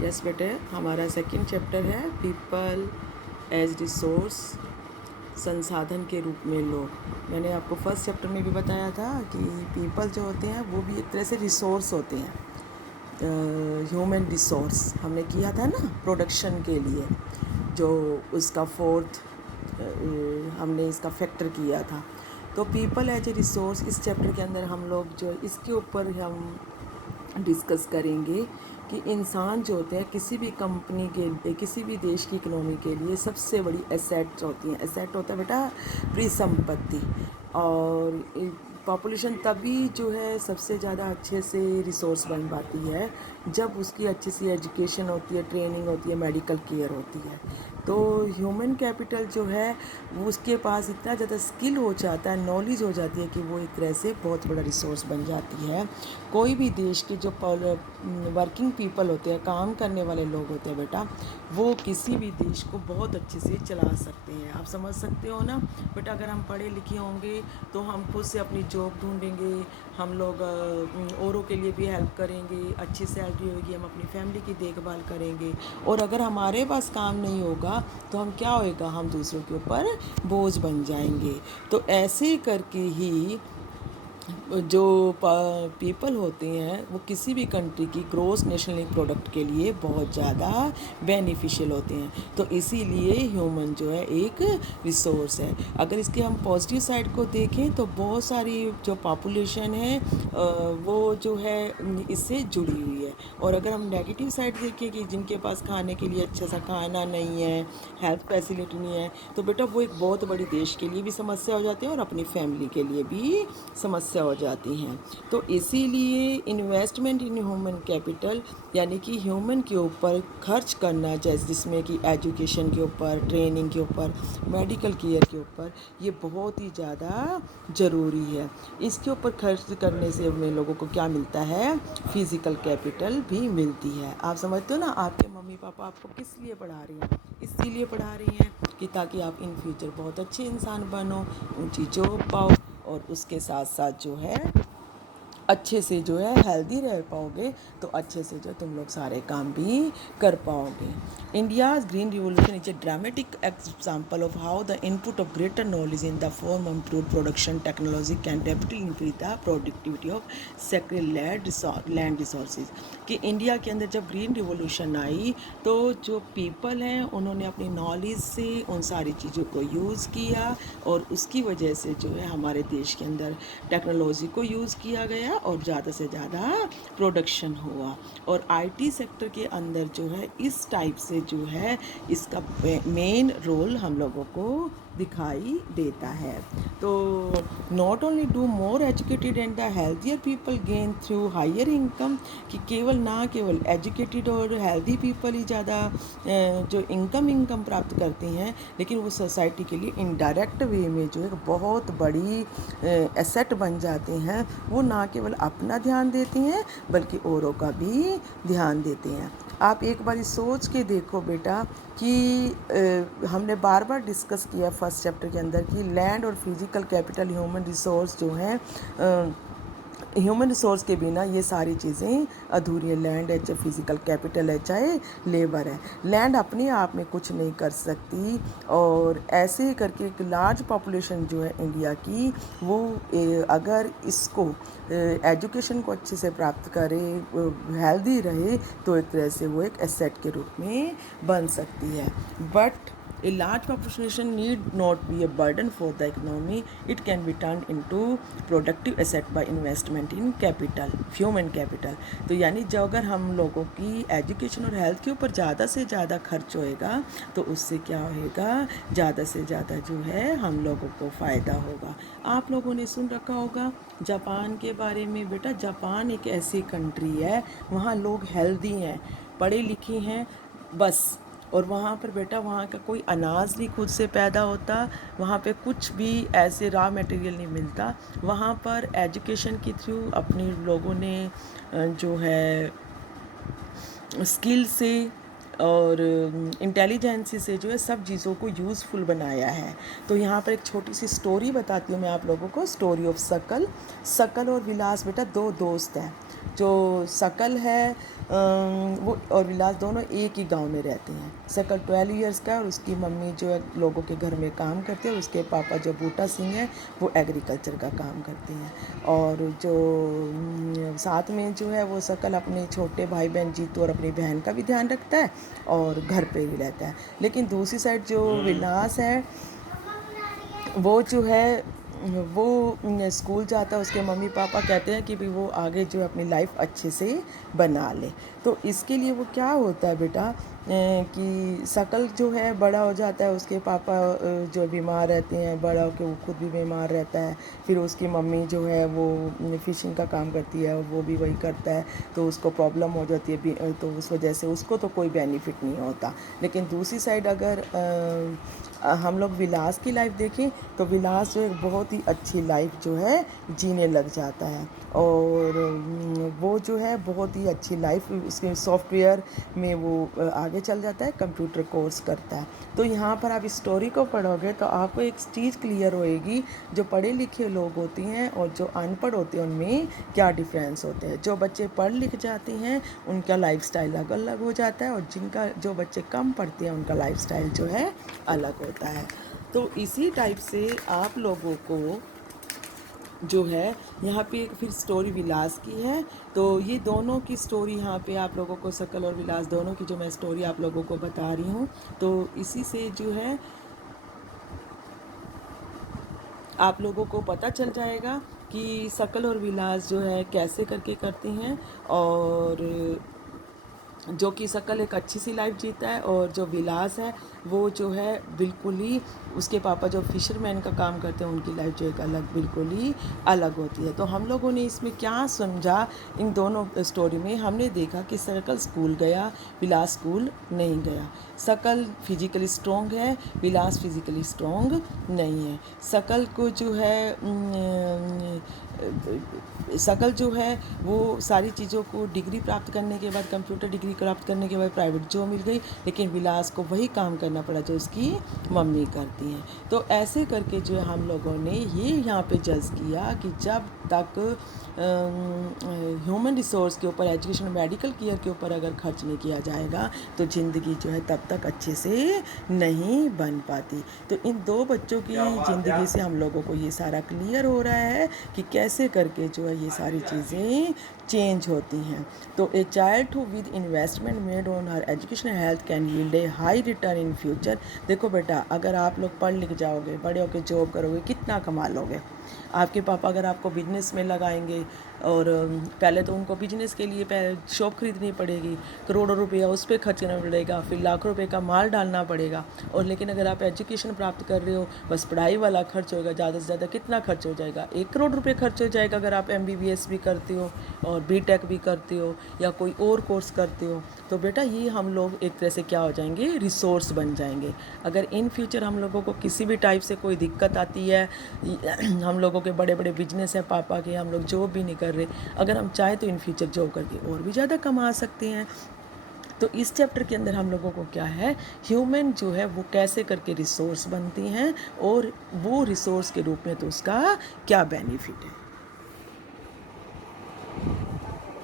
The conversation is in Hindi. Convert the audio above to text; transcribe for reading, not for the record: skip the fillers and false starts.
यस बेटे, हमारा सेकंड चैप्टर है पीपल एज रिसोर्स, संसाधन के रूप में लोग। मैंने आपको फर्स्ट चैप्टर में भी बताया था कि पीपल जो होते हैं वो भी एक तरह से रिसोर्स होते हैं, ह्यूमन रिसोर्स हमने किया था ना प्रोडक्शन के लिए, जो उसका फोर्थ हमने इसका फैक्टर किया था। तो पीपल एज ए रिसोर्स इस चैप्टर के अंदर हम लोग जो इसके ऊपर हम डिस्कस करेंगे कि इंसान जो होते हैं किसी भी कंपनी के लिए, किसी भी देश की इकोनॉमी के लिए सबसे बड़ी एसेट्स होती हैं। एसेट होता है बेटा परिसंपत्ति, और पॉपुलेशन तभी जो है सबसे ज़्यादा अच्छे से रिसोर्स बन पाती है जब उसकी अच्छी सी एजुकेशन होती है, ट्रेनिंग होती है, मेडिकल केयर होती है। तो ह्यूमन कैपिटल जो है वो उसके पास इतना ज़्यादा स्किल हो जाता है, नॉलेज हो जाती है कि वो एक तरह से बहुत बड़ा रिसोर्स बन जाती है। कोई भी देश के जो वर्किंग पीपल होते हैं, काम करने वाले लोग होते हैं बेटा, वो किसी भी देश को बहुत अच्छे से चला सकते हैं। आप समझ सकते हो ना बेटा, अगर हम पढ़े लिखे होंगे तो हम खुद से अपनी जॉब ढूंढेंगे, हम लोग औरों के लिए भी हेल्प करेंगे, अच्छी सैलरी होगी, हम अपनी फैमिली की देखभाल करेंगे। और अगर हमारे पास काम नहीं होगा तो हम क्या होएगा, हम दूसरों के ऊपर बोझ बन जाएंगे। तो ऐसे करके ही जो पीपल होते हैं वो किसी भी कंट्री की ग्रोस नेशनल प्रोडक्ट के लिए बहुत ज़्यादा बेनिफिशियल होते हैं। तो इसीलिए ह्यूमन जो है एक रिसोर्स है। अगर इसके हम पॉजिटिव साइड को देखें तो बहुत सारी जो पॉपुलेशन है वो जो है इससे जुड़ी हुई है। और अगर हम नेगेटिव साइड देखें कि जिनके पास खाने के लिए अच्छा सा खाना नहीं है, हेल्थ फैसिलिटी नहीं है, तो बेटा वो एक बहुत बड़ी देश के लिए भी समस्या हो जाती है और अपनी फैमिली के लिए भी समस्या हो जाती हैं। तो इसीलिए इन्वेस्टमेंट इन ह्यूमन कैपिटल यानी कि ह्यूमन के ऊपर खर्च करना, जैसे जिसमें कि एजुकेशन के ऊपर, ट्रेनिंग के ऊपर, मेडिकल केयर के ऊपर, ये बहुत ही ज़्यादा ज़रूरी है। इसके ऊपर खर्च करने से हमें लोगों को क्या मिलता है, फिज़िकल कैपिटल भी मिलती है। आप समझते हो ना, आपके मम्मी पापा आपको किस लिए पढ़ा रही हैं, इसीलिए पढ़ा रही हैं कि ताकि आप इन फ्यूचर बहुत अच्छे इंसान बनो, ऊंची जॉब पाओ, और उसके साथ साथ जो है अच्छे से जो है हेल्दी रह पाओगे, तो अच्छे से जो तुम लोग सारे काम भी कर पाओगे। India's green revolution is a dramatic example of how the input of greater knowledge in the form of improve production technology can definitely increase the productivity of secret land resources. कि इंडिया के अंदर जब ग्रीन रिवोल्यूशन आई तो जो पीपल हैं उन्होंने अपनी नॉलेज से उन सारी चीज़ों को यूज़ किया, और उसकी वजह से जो है हमारे देश के अंदर टेक्नोलॉजी को यूज़ किया गया और ज़्यादा से ज़्यादा प्रोडक्शन हुआ। और आईटी सेक्टर के अंदर जो है इस टाइप से जो है इसका मेन रोल हम लोगों को दिखाई देता है। तो not only do more educated and the healthier people gain through higher income, कि केवल एजुकेटेड और हेल्दी पीपल ही ज़्यादा जो इनकम प्राप्त करती हैं, लेकिन वो सोसाइटी के लिए इनडायरेक्ट वे में जो है बहुत बड़ी एसेट बन जाते हैं। वो ना केवल अपना ध्यान देती हैं बल्कि औरों का भी ध्यान देते हैं। आप एक बार सोच के देखो बेटा कि हमने बार बार डिस्कस किया फर्स्ट चैप्टर के अंदर कि लैंड और फिजिकल कैपिटल ह्यूमन रिसोर्स जो हैं, ह्यूमन रिसोर्स के बिना ये सारी चीज़ें अधूरी है। लैंड है, चाहे फिज़िकल कैपिटल है, चाहे लेबर है। लैंड अपने आप में कुछ नहीं कर सकती, और ऐसे ही करके एक लार्ज पॉपुलेशन जो है इंडिया की, वो अगर इसको एजुकेशन को अच्छे से प्राप्त करे, हेल्दी रहे, तो एक तरह से वो एक एसेट के रूप में बन सकती है। But a large population need not be a burden for the economy. It can be turned into productive asset by investment in capital, human capital. तो यानी जो अगर हम लोगों की एजुकेशन और हेल्थ के ऊपर ज़्यादा से ज़्यादा खर्च होएगा तो उससे क्या होएगा, ज़्यादा से ज़्यादा जो है हम लोगों को फ़ायदा होगा। आप लोगों ने सुन रखा होगा जापान के बारे में। बेटा जापान एक ऐसी कंट्री है, वहाँ लोग हेल्दी हैं, पढ़े लिखे हैं बस। और वहाँ पर बेटा वहाँ का कोई अनाज नहीं खुद से पैदा होता, वहाँ पे कुछ भी ऐसे रॉ मटेरियल नहीं मिलता। वहाँ पर एजुकेशन के थ्रू अपने लोगों ने जो है स्किल से और इंटेलिजेंसी से जो है सब चीज़ों को यूज़फुल बनाया है। तो यहाँ पर एक छोटी सी स्टोरी बताती हूँ मैं आप लोगों को, स्टोरी ऑफ सकल। सकल और विलास बेटा दो दोस्त हैं। जो शकल है वो और विलास दोनों एक ही गांव में रहते हैं। शकल 12 इयर्स का है और उसकी मम्मी जो है लोगों के घर में काम करते हैं, उसके पापा जो बूटा सिंह हैं वो एग्रीकल्चर का काम करते हैं। और जो साथ में जो है वो शकल अपने छोटे भाई बहन जीतू और अपनी बहन का भी ध्यान रखता है और घर पे ही रहता है। लेकिन दूसरी साइड जो विलास है वो जो है वो स्कूल जाता है, उसके मम्मी पापा कहते हैं कि भी वो आगे जो है अपनी लाइफ अच्छे से बना ले। तो इसके लिए वो क्या होता है बेटा कि शकल जो है बड़ा हो जाता है, उसके पापा जो बीमार रहते हैं, बड़ा होकर वो खुद भी बीमार रहता है। फिर उसकी मम्मी जो है वो फिशिंग का काम करती है और वो भी वही करता है, तो उसको प्रॉब्लम हो जाती है, तो उस वजह से उसको तो कोई बेनिफिट नहीं होता। लेकिन दूसरी साइड अगर हम लोग विलास की लाइफ देखें तो विलास जो है बहुत ही अच्छी लाइफ जो है जीने लग जाता है और वो जो है बहुत ही अच्छी लाइफ उसके सॉफ्टवेयर में वो आगे चल जाता है, कंप्यूटर कोर्स करता है। तो यहाँ पर आप स्टोरी को पढ़ोगे तो आपको एक चीज़ क्लियर होएगी, जो पढ़े लिखे लोग होते हैं और जो अनपढ़ होते हैं उनमें क्या डिफरेंस होते हैं। जो बच्चे पढ़ लिख जाते हैं उनका लाइफस्टाइल अलग अलग हो जाता है और जो बच्चे कम पढ़ते हैं उनका लाइफस्टाइल जो है अलग होता है। तो इसी टाइप से आप लोगों को जो है यहाँ पे फिर स्टोरी विलास की है। तो ये दोनों की स्टोरी यहाँ पे आप लोगों को शकल और विलास दोनों की जो मैं स्टोरी आप लोगों को बता रही हूँ, तो इसी से जो है आप लोगों को पता चल जाएगा कि शकल और विलास जो है कैसे करके करते हैं। और जो कि शकल एक अच्छी सी लाइफ जीता है और जो विलास है वो जो है बिल्कुल ही उसके पापा जो फिशरमैन का काम करते हैं उनकी लाइफ जो एक अलग बिल्कुल ही अलग होती है। तो हम लोगों ने इसमें क्या समझा, इन दोनों स्टोरी में हमने देखा कि शकल स्कूल गया, विलास स्कूल नहीं गया। शकल फिजिकली स्ट्रॉन्ग है, विलास फिजिकली स्ट्रॉन्ग नहीं है। शकल को जो है शकल जो है वो सारी चीज़ों को डिग्री प्राप्त करने के बाद, कंप्यूटर डिग्री प्राप्त करने के बाद प्राइवेट जॉब मिल गई, लेकिन विलास को वही काम करना पड़ा जो उसकी मम्मी करती हैं। तो ऐसे करके जो है हम लोगों ने ये यहाँ पे जज किया कि जब तक ह्यूमन रिसोर्स के ऊपर, एजुकेशन, मेडिकल केयर के ऊपर अगर खर्च नहीं किया जाएगा तो ज़िंदगी जो है तब तक अच्छे से नहीं बन पाती। तो इन दो बच्चों की ज़िंदगी से हम लोगों को ये सारा क्लियर हो रहा है कि कैसे करके जो है ये सारी चीज़ें चेंज होती हैं। तो a child who with investment made on her education health can yield A high return in future. देखो बेटा, अगर आप लोग पढ़ लिख जाओगे, बड़े होकर जॉब करोगे, कितना कमा लोगे। आपके पापा अगर आपको बिजनेस में लगाएंगे और पहले तो उनको बिजनेस के लिए शॉप खरीदनी पड़ेगी, करोड़ों रुपया उस पर खर्च करना पड़ेगा, फिर लाखों रुपए का माल डालना पड़ेगा। और लेकिन अगर आप एजुकेशन प्राप्त कर रहे हो, बस पढ़ाई वाला खर्च होगा, ज़्यादा से ज़्यादा कितना खर्च हो जाएगा, 1 करोड़ रुपये खर्च हो जाएगा अगर आप MBBS भी करते हो और BTech भी करते हो या कोई और कोर्स करते हो। तो बेटा ये हम लोग एक तरह से क्या हो जाएंगे, रिसोर्स बन जाएंगे। अगर इन फ्यूचर हम लोगों को किसी भी टाइप से कोई दिक्कत आती है, हम लोगों के बड़े बड़े बिजनेस है पापा के, हम लोग जॉब भी नहीं कर रहे, अगर हम चाहें तो इन फ्यूचर जॉब करके और भी ज़्यादा कमा सकते हैं। तो इस चैप्टर के अंदर हम लोगों को क्या है, ह्यूमन जो है वो कैसे करके रिसोर्स बनती हैं और वो रिसोर्स के रूप में तो उसका क्या बेनिफिट है।